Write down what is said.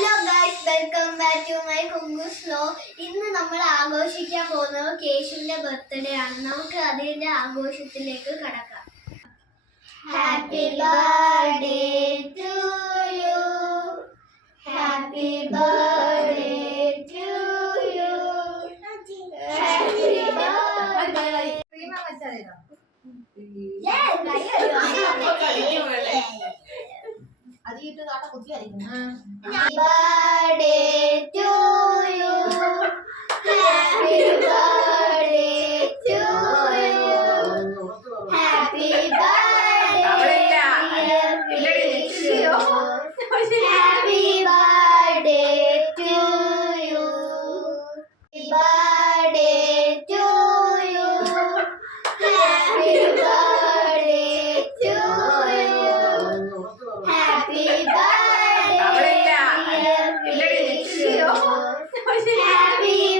Hello guys, welcome back to my കുങ്കൂസ് vlog. ഇന്ന് നമ്മൾ ആഘോഷിക്കാൻ പോകുന്നത് കേശുവിന്റെ ബർത്ത്ഡേ ആണ്. നമുക്ക് അതിന്റെ ആഘോഷത്തിലേക്ക് കടക്കാം. Happy birthday to you, happy birthday to you, happy birthday. അതിട്ട് കാട്ട കുത്തി വരയ്ക്കുന്നു. Happy birthday to you. Happy birthday to you. Happy birthday dear Kishu. Happy birthday to you. Happy birthday to you. Happy birthday to you. Happy birthday dear Kishu. Happy